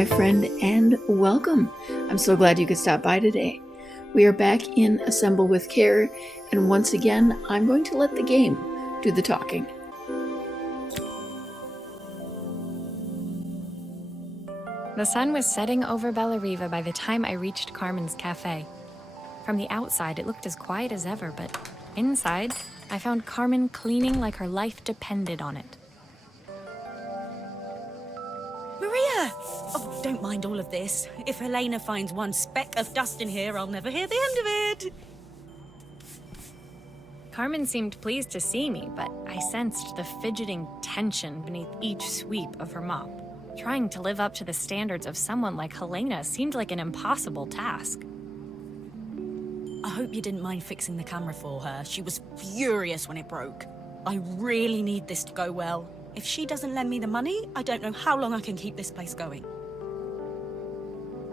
my friend, and welcome. I'm so glad you could stop by today. We are back in Assemble with Care, and once again, I'm going to let the game do the talking. The sun was setting over Bellariva by the time I reached Carmen's cafe. From the outside, it looked as quiet as ever, but inside, I found Carmen cleaning like her life depended on it. Maria! Oh, don't mind all of this. If Helena finds one speck of dust in here, I'll never hear the end of it. Carmen seemed pleased to see me, but I sensed the fidgeting tension beneath each sweep of her mop. Trying to live up to the standards of someone like Helena seemed like an impossible task. I hope you didn't mind fixing the camera for her. She was furious when it broke. I really need this to go well. If she doesn't lend me the money, I don't know how long I can keep this place going.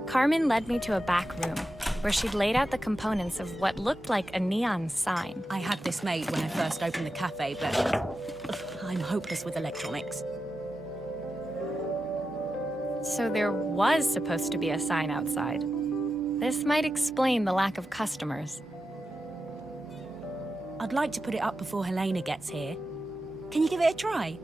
Carmen led me to a back room, where she'd laid out the components of what looked like a neon sign. I had this made when I first opened the cafe, but I'm hopeless with electronics. So there was supposed to be a sign outside. This might explain the lack of customers. I'd like to put it up before Helena gets here. Can you give it a try?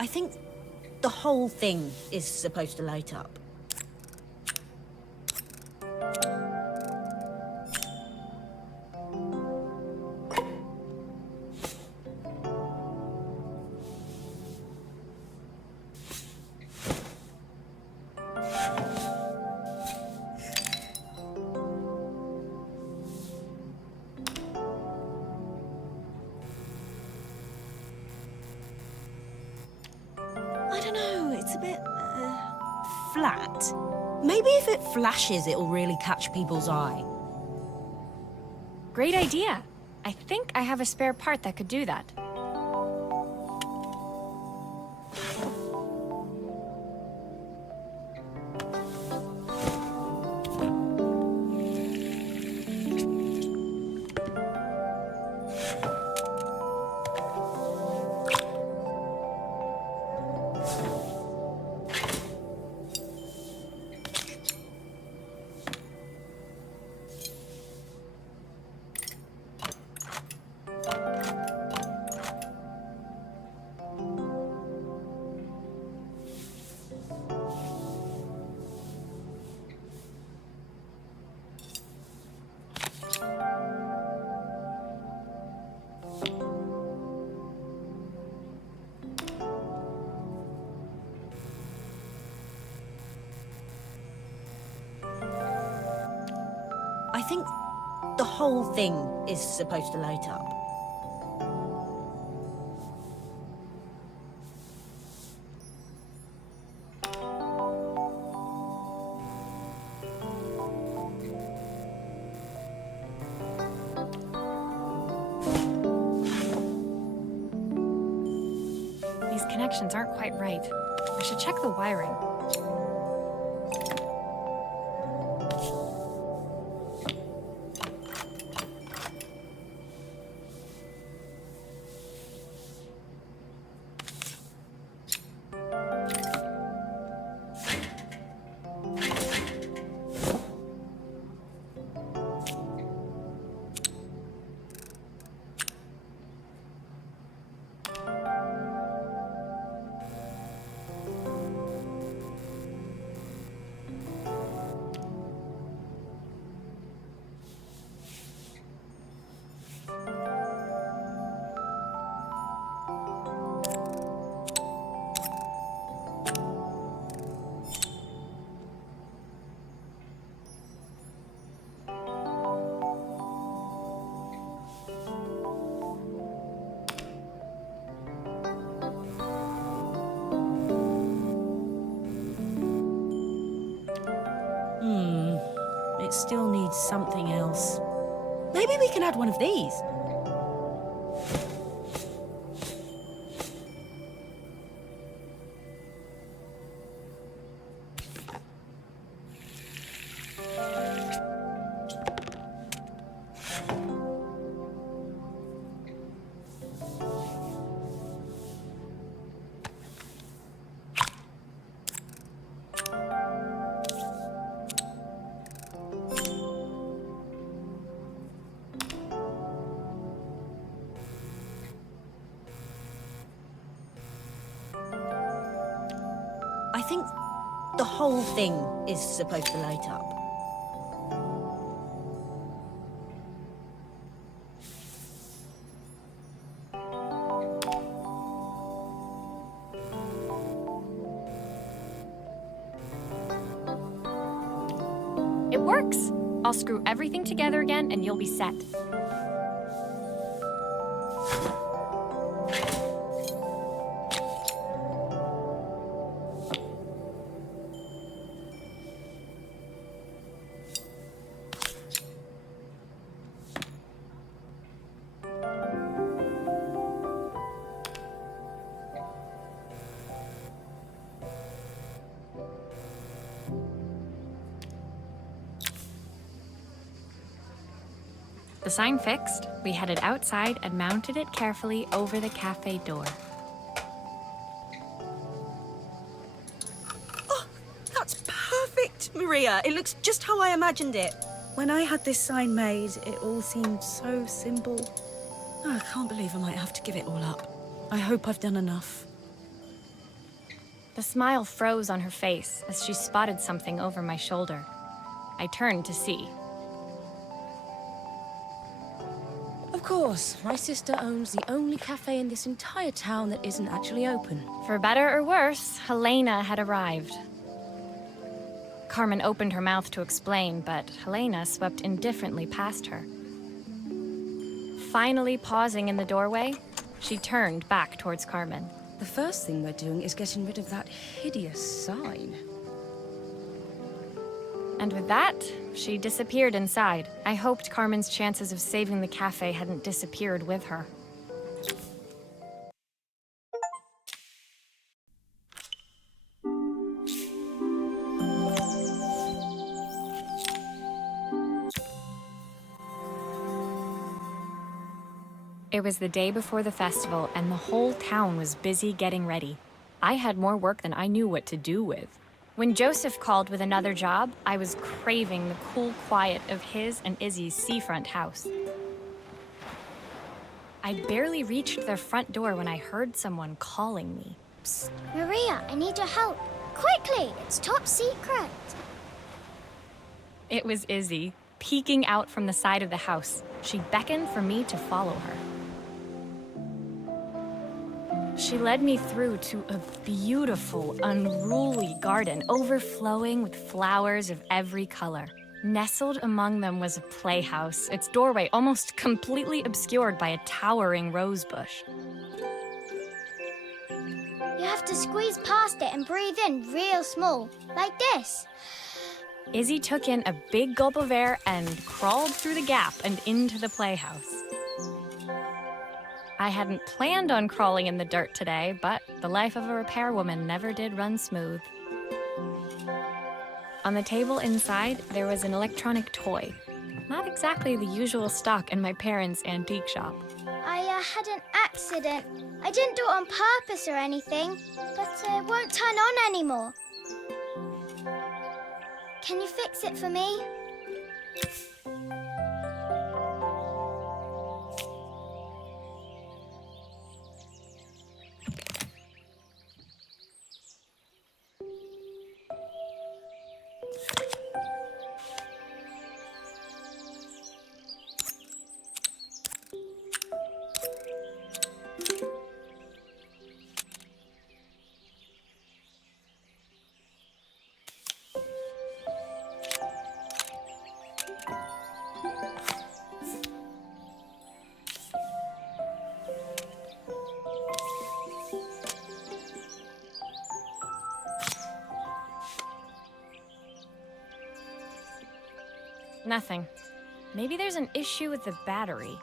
I think the whole thing is supposed to light up. a bit, flat. Maybe if it flashes, it'll really catch people's eye. Great idea. I think I have a spare part that could do that. I think the whole thing is supposed to light up. These connections aren't quite right. I should check the wiring. It still needs something else. Maybe we can add one of these. I think the whole thing is supposed to light up. It works! I'll screw everything together again and you'll be set. The sign fixed, we headed outside and mounted it carefully over the cafe door. Oh, that's perfect, Maria. It looks just how I imagined it. When I had this sign made, it all seemed so simple. Oh, I can't believe I might have to give it all up. I hope I've done enough. The smile froze on her face as she spotted something over my shoulder. I turned to see. Of course, my sister owns the only cafe in this entire town that isn't actually open. For better or worse, Helena had arrived. Carmen opened her mouth to explain, but Helena swept indifferently past her. Finally pausing in the doorway, she turned back towards Carmen. The first thing we're doing is getting rid of that hideous sign. And with that, she disappeared inside. I hoped Carmen's chances of saving the cafe hadn't disappeared with her. It was the day before the festival, and the whole town was busy getting ready. I had more work than I knew what to do with. When Joseph called with another job, I was craving the cool quiet of his and Izzy's seafront house. I barely reached their front door when I heard someone calling me. Psst, Maria, I need your help. Quickly, it's top secret. It was Izzy, peeking out from the side of the house. She beckoned for me to follow her. She led me through to a beautiful, unruly garden overflowing with flowers of every color. Nestled among them was a playhouse, its doorway almost completely obscured by a towering rose bush. You have to squeeze past it and breathe in real small, like this. Izzy took in a big gulp of air and crawled through the gap and into the playhouse. I hadn't planned on crawling in the dirt today, but the life of a repairwoman never did run smooth. On the table inside, there was an electronic toy. Not exactly the usual stock in my parents' antique shop. I had an accident. I didn't do it on purpose or anything, but it won't turn on anymore. Can you fix it for me? Nothing. Maybe there's an issue with the battery.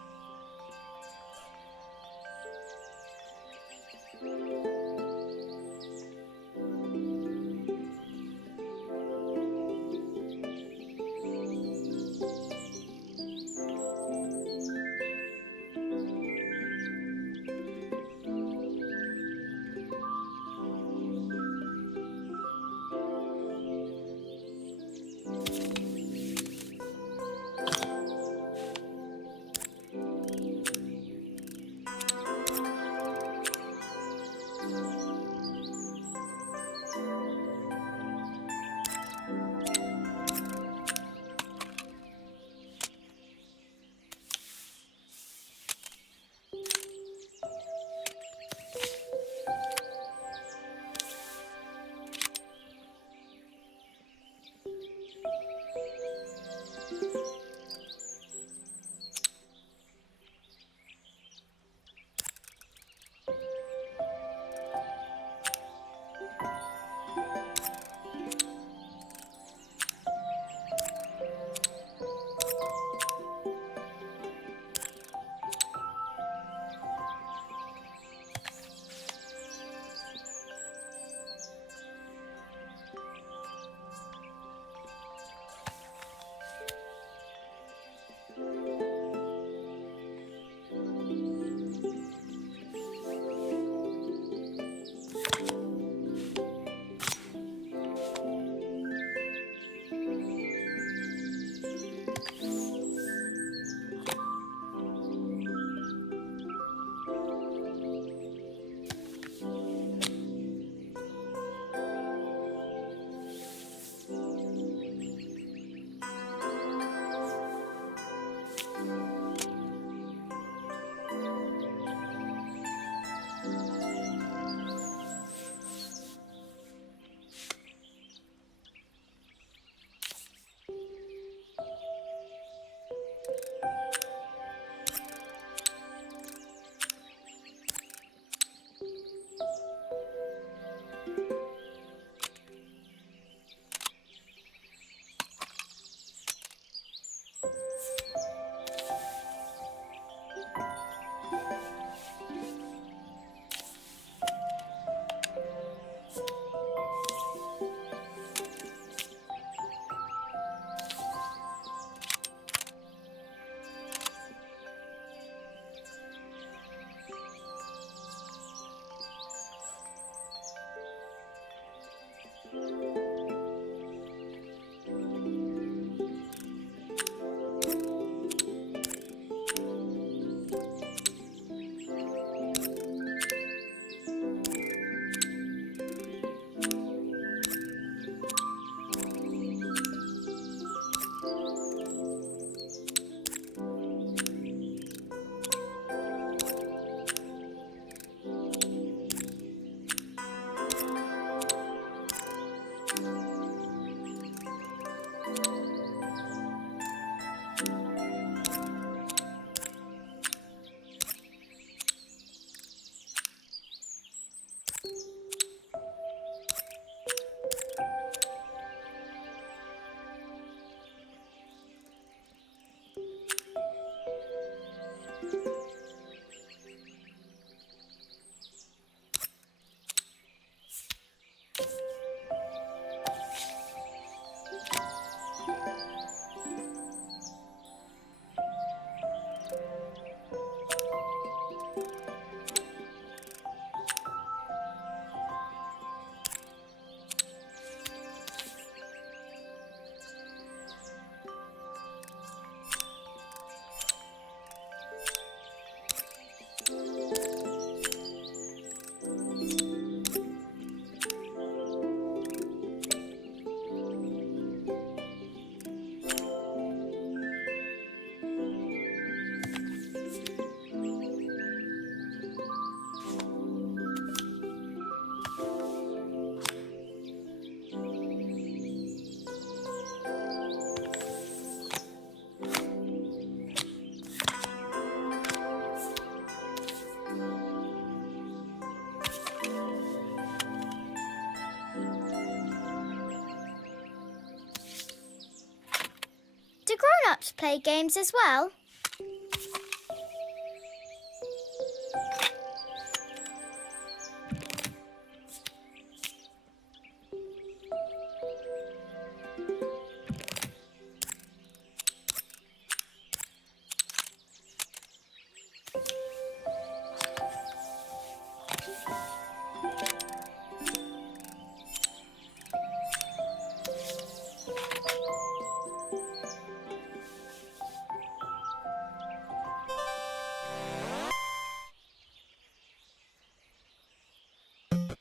Do grown-ups play games as well?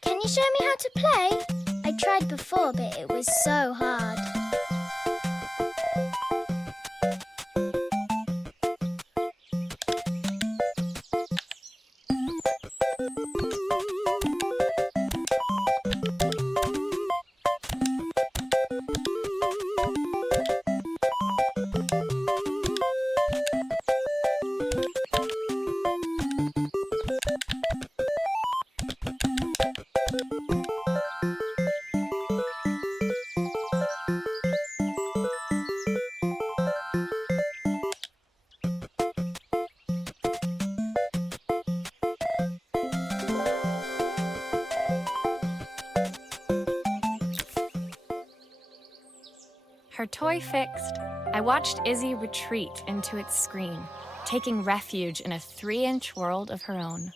Can you show me how to play? I tried before, but it was so hard. Her toy fixed, I watched Izzy retreat into its screen, taking refuge in a 3-inch world of her own.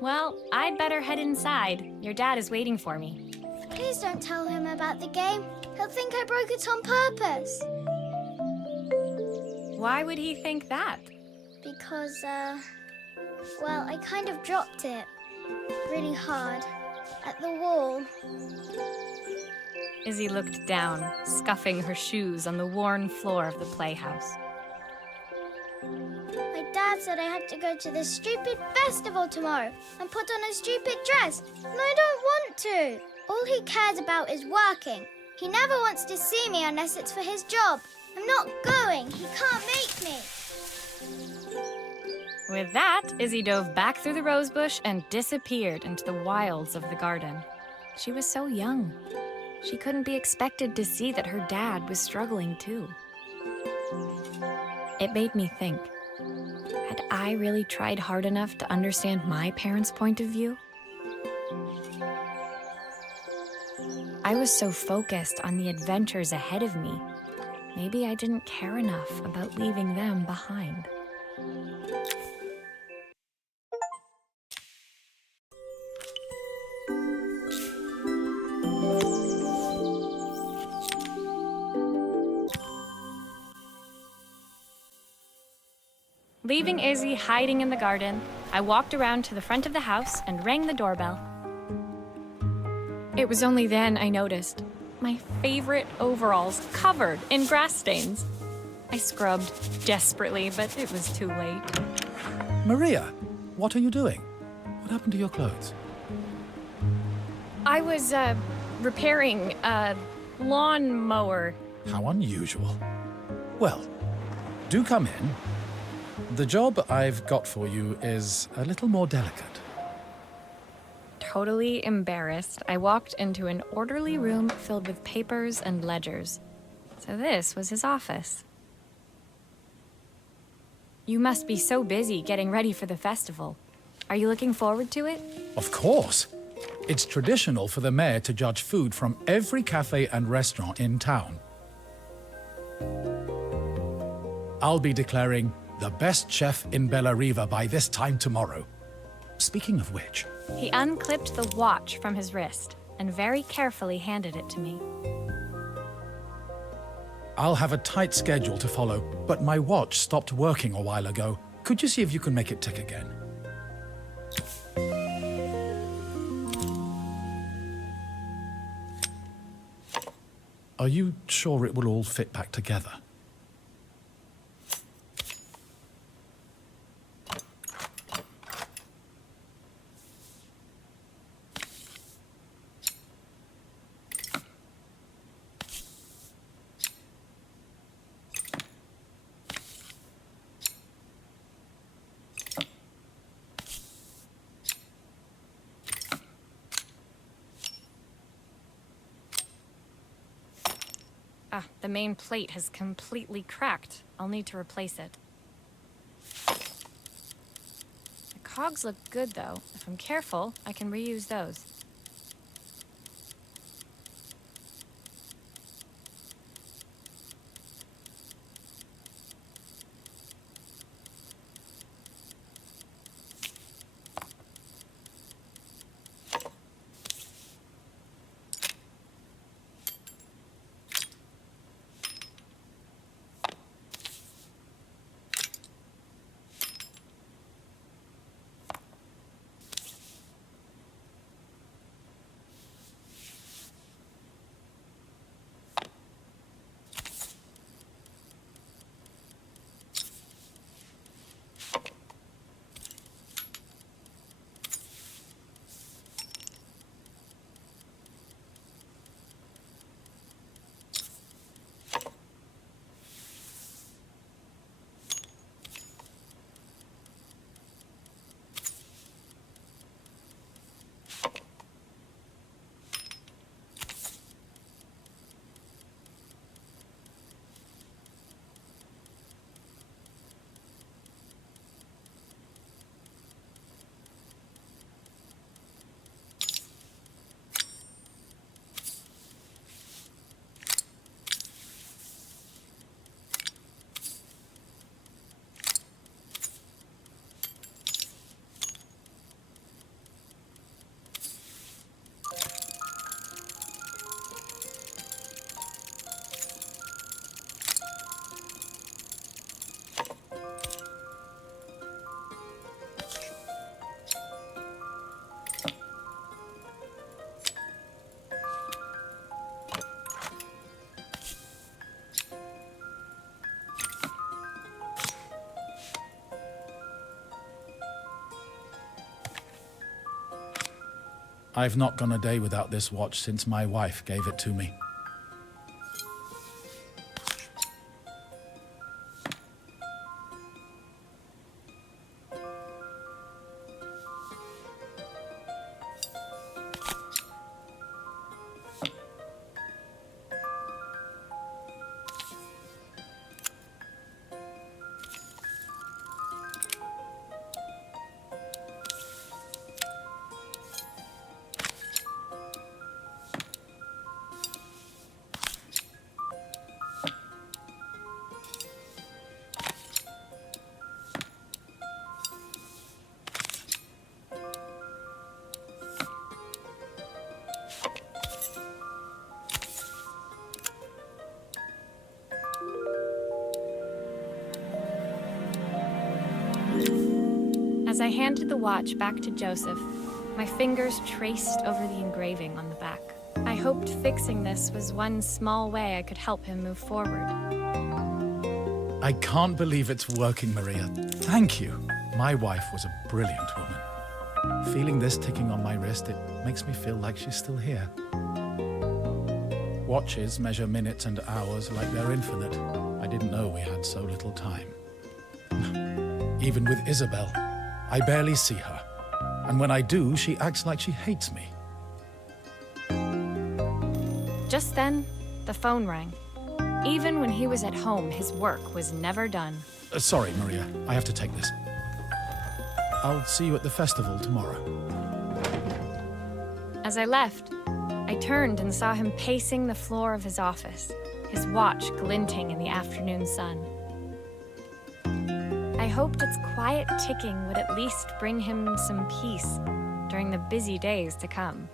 Well, I'd better head inside. Your dad is waiting for me. Please don't tell him about the game. He'll think I broke it on purpose. Why would he think that? Because, well, I kind of dropped it really hard at the wall. Izzy looked down, scuffing her shoes on the worn floor of the playhouse. My dad said I had to go to this stupid festival tomorrow and put on a stupid dress, and I don't want to. All he cares about is working. He never wants to see me unless it's for his job. I'm not going. He can't make me. With that, Izzy dove back through the rosebush and disappeared into the wilds of the garden. She was so young. She couldn't be expected to see that her dad was struggling too. It made me think, had I really tried hard enough to understand my parents' point of view? I was so focused on the adventures ahead of me, maybe I didn't care enough about leaving them behind. Leaving Izzy hiding in the garden, I walked around to the front of the house and rang the doorbell. It was only then I noticed my favorite overalls covered in grass stains. I scrubbed desperately, but it was too late. Maria, what are you doing? What happened to your clothes? I was, repairing a lawnmower. How unusual. Well, do come in. The job I've got for you is a little more delicate. Totally embarrassed, I walked into an orderly room filled with papers and ledgers. So this was his office. You must be so busy getting ready for the festival. Are you looking forward to it? Of course. It's traditional for the mayor to judge food from every cafe and restaurant in town. I'll be declaring the best chef in Bellariva by this time tomorrow. Speaking of which... He unclipped the watch from his wrist and very carefully handed it to me. I'll have a tight schedule to follow, but my watch stopped working a while ago. Could you see if you can make it tick again? Are you sure it will all fit back together? Ah, the main plate has completely cracked. I'll need to replace it. The cogs look good, though. If I'm careful, I can reuse those. I've not gone a day without this watch since my wife gave it to me. As I handed the watch back to Joseph, my fingers traced over the engraving on the back. I hoped fixing this was one small way I could help him move forward. I can't believe it's working, Maria. Thank you. My wife was a brilliant woman. Feeling this ticking on my wrist, it makes me feel like she's still here. Watches measure minutes and hours like they're infinite. I didn't know we had so little time. Even with Isabel, I barely see her. And when I do, she acts like she hates me. Just then, the phone rang. Even when he was at home, his work was never done. Sorry, Maria. I have to take this. I'll see you at the festival tomorrow. As I left, I turned and saw him pacing the floor of his office, his watch glinting in the afternoon sun. I hoped its quiet ticking would at least bring him some peace during the busy days to come.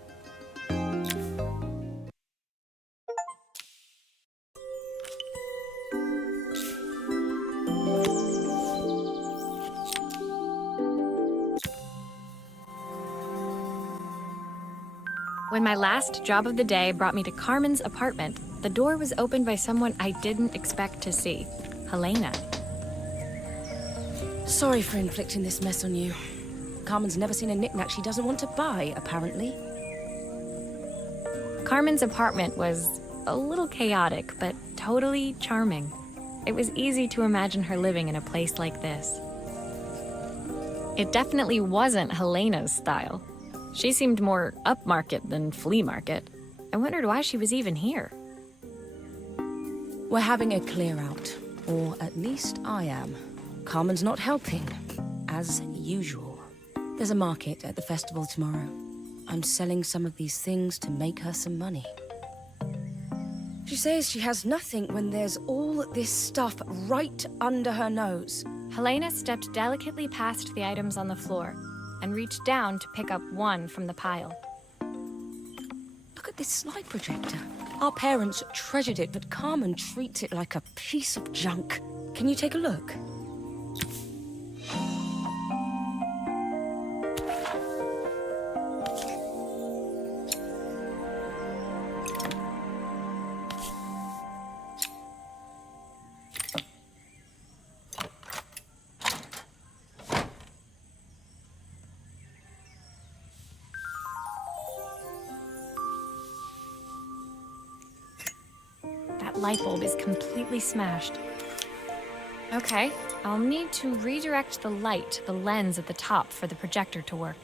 When my last job of the day brought me to Carmen's apartment, the door was opened by someone I didn't expect to see, Helena. Sorry for inflicting this mess on you. Carmen's never seen a knick-knack she doesn't want to buy, apparently. Carmen's apartment was a little chaotic, but totally charming. It was easy to imagine her living in a place like this. It definitely wasn't Helena's style. She seemed more upmarket than flea market. I wondered why she was even here. We're having a clear out. Or at least I am. Carmen's not helping, as usual. There's a market at the festival tomorrow. I'm selling some of these things to make her some money. She says she has nothing when there's all this stuff right under her nose. Helena stepped delicately past the items on the floor and reached down to pick up one from the pile. Look at this slide projector. Our parents treasured it, but Carmen treats it like a piece of junk. Can you take a look? That light bulb is completely smashed. Okay, I'll need to redirect the light to the lens at the top for the projector to work.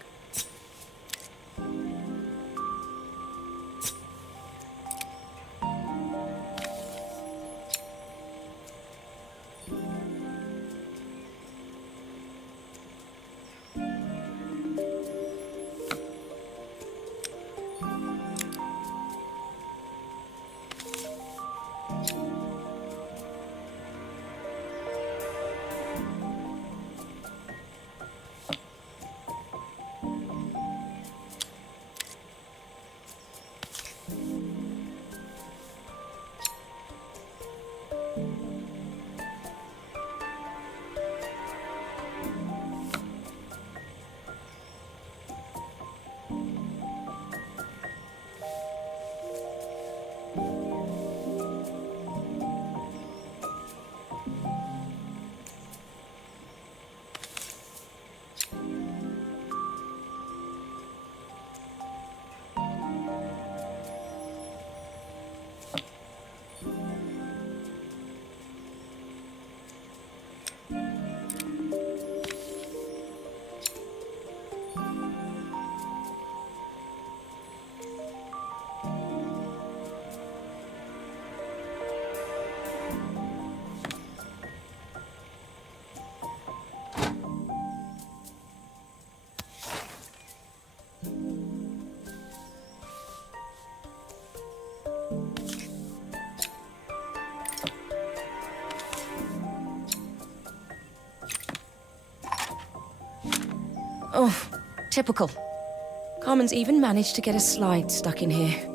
Oh, typical. Carmen's even managed to get a slide stuck in here.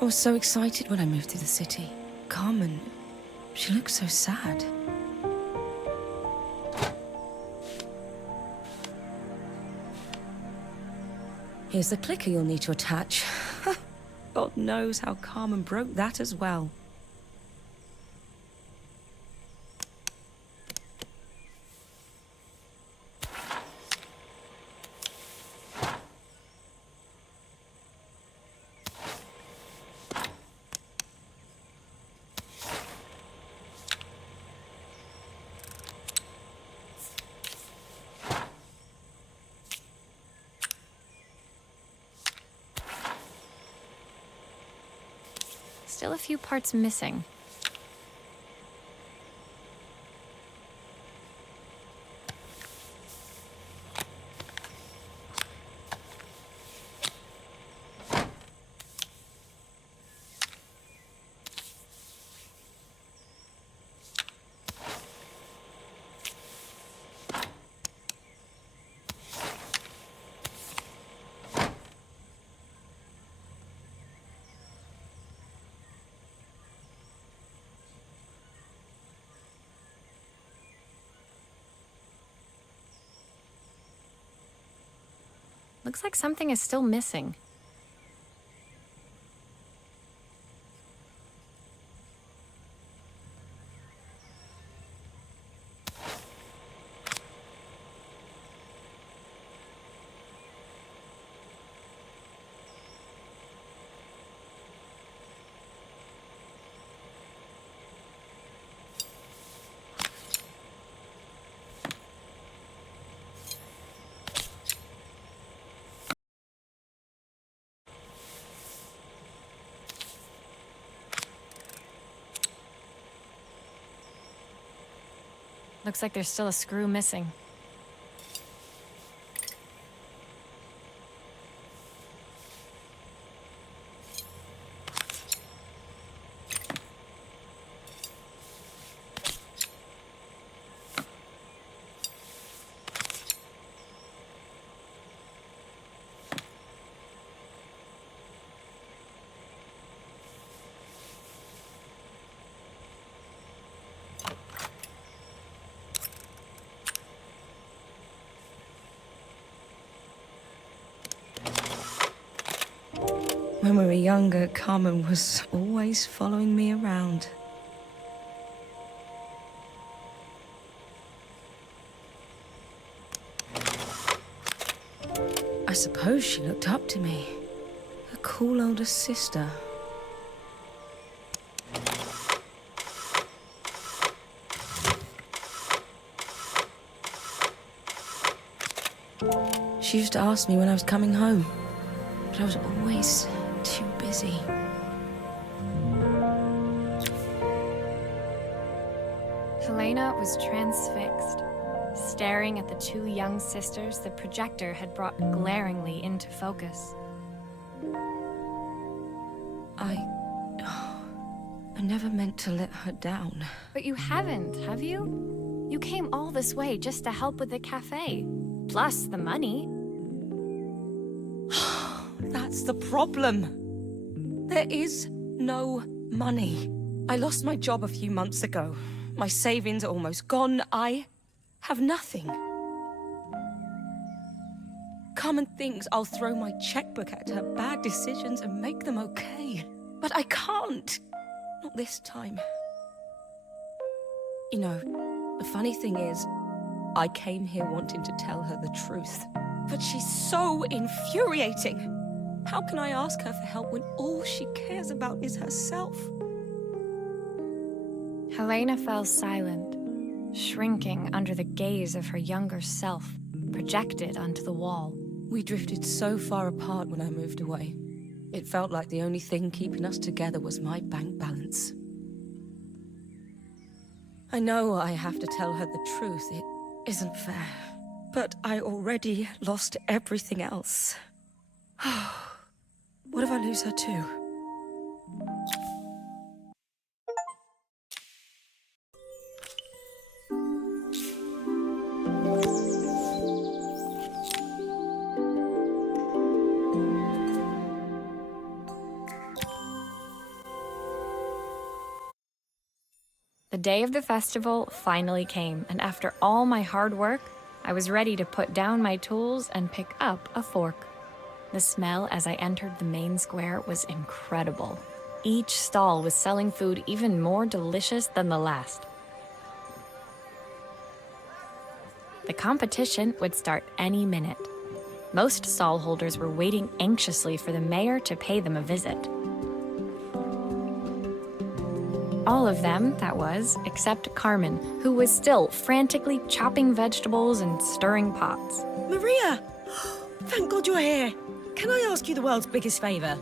I was so excited when I moved to the city. Carmen, she looks so sad. Here's the clicker you'll need to attach. God knows how Carmen broke that as well. Still a few parts missing. Looks like something is still missing. Looks like there's still a screw missing. When we were younger, Carmen was always following me around. I suppose she looked up to me. A cool older sister. She used to ask me when I was coming home, but I was always too busy. Helena was transfixed, staring at the two young sisters the projector had brought glaringly into focus. I never meant to let her down. But you haven't, have you? You came all this way just to help with the cafe. Plus the money. That's the problem. There is no money. I lost my job a few months ago. My savings are almost gone. I have nothing. Carmen thinks I'll throw my checkbook at her bad decisions and make them okay. But I can't. Not this time. You know, the funny thing is, I came here wanting to tell her the truth. But she's so infuriating. How can I ask her for help when all she cares about is herself? Helena fell silent, shrinking under the gaze of her younger self, projected onto the wall. We drifted so far apart when I moved away. It felt like the only thing keeping us together was my bank balance. I know I have to tell her the truth. It isn't fair. But I already lost everything else. What if I lose her too? day of the festival finally came, and after all my hard work, I was ready to put down my tools and pick up a fork. The smell as I entered the main square was incredible. Each stall was selling food even more delicious than the last. The competition would start any minute. Most stall holders were waiting anxiously for the mayor to pay them a visit. All of them, that was, except Carmen, who was still frantically chopping vegetables and stirring pots. Maria! Thank God you're here. Can I ask you the world's biggest favor?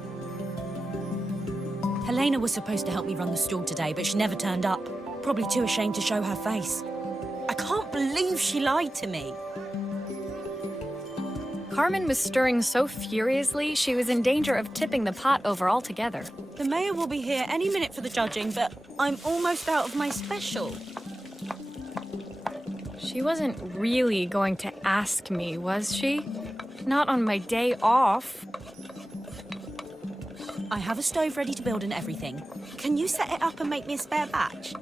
Helena was supposed to help me run the stall today, but she never turned up. Probably too ashamed to show her face. I can't believe she lied to me. Carmen was stirring so furiously, she was in danger of tipping the pot over altogether. The mayor will be here any minute for the judging, but I'm almost out of my special. She wasn't really going to ask me, was she? Not on my day off. I have a stove ready to build and everything. Can you set it up and make me a spare batch?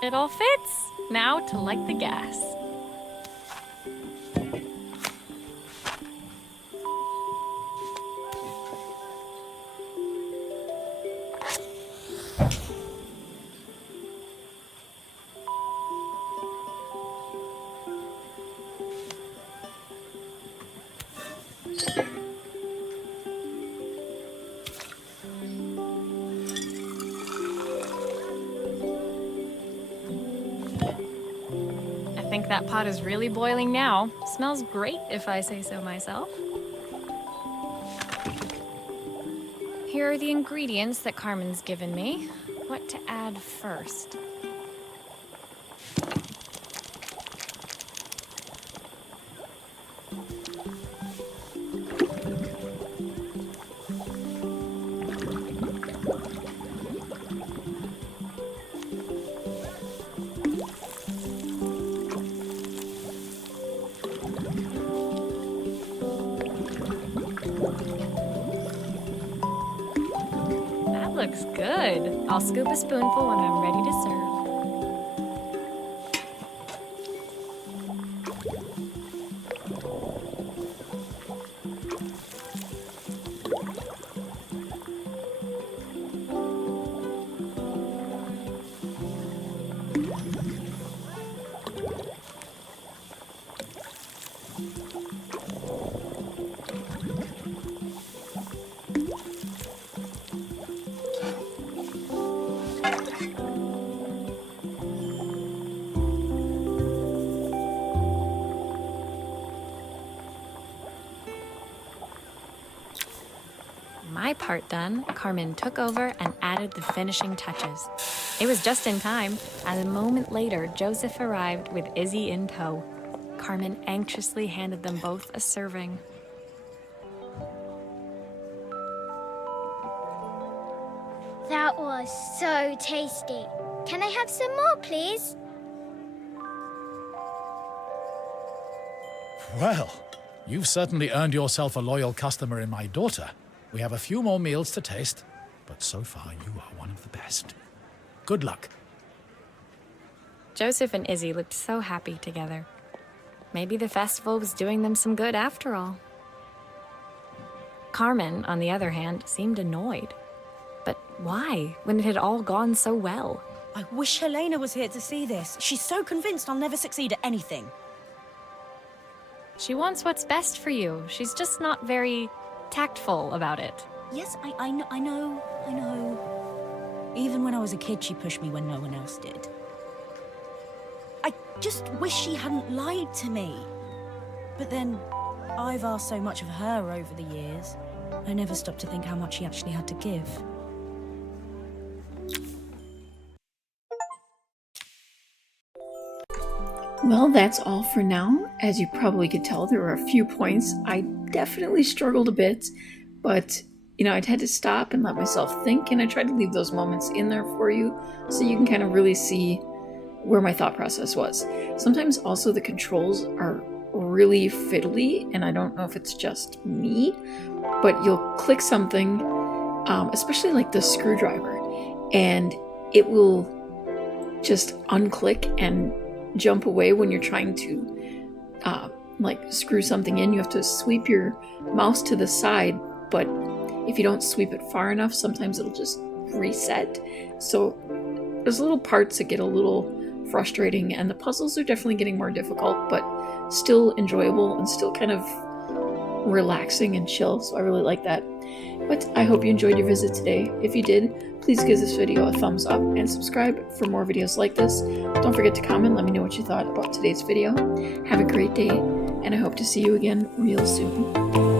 It all fits. Now to light the gas. I think that pot is really boiling now. Smells great if I say so myself. Here are the ingredients that Carmen's given me. What to add first? Looks good. I'll scoop a spoonful when I'm ready to serve. My part done, Carmen took over and added the finishing touches. It was just in time, and a moment later, Joseph arrived with Izzy in tow. Carmen anxiously handed them both a serving. That was so tasty. Can I have some more, please? Well, you've certainly earned yourself a loyal customer in my daughter. We have a few more meals to taste, but so far you are one of the best. Good luck. Joseph and Izzy looked so happy together. Maybe the festival was doing them some good after all. Carmen, on the other hand, seemed annoyed. But why, when it had all gone so well? I wish Helena was here to see this. She's so convinced I'll never succeed at anything. She wants what's best for you. She's just not very tactful about it. Yes, I know. Even when I was a kid, she pushed me when no one else did. I just wish she hadn't lied to me. But then, I've asked so much of her over the years. I never stopped to think how much she actually had to give. Well, that's all for now. As you probably could tell, there were a few points I definitely struggled a bit, but I'd had to stop and let myself think, and I tried to leave those moments in there for you so you can kind of really see where my thought process was. Sometimes also the controls are really fiddly, and I don't know if it's just me, but you'll click something, especially like the screwdriver, and it will just unclick and jump away when you're trying to like screw something in. You have to sweep your mouse to the side, but if you don't sweep it far enough, sometimes it'll just reset. So there's little parts that get a little frustrating, and the puzzles are definitely getting more difficult, but still enjoyable and still kind of relaxing and chill, so I really like that. But I hope you enjoyed your visit today. If you did, please give this video a thumbs up and subscribe for more videos like this. Don't forget to comment, let me know what you thought about today's video. Have a great day, and I hope to see you again real soon.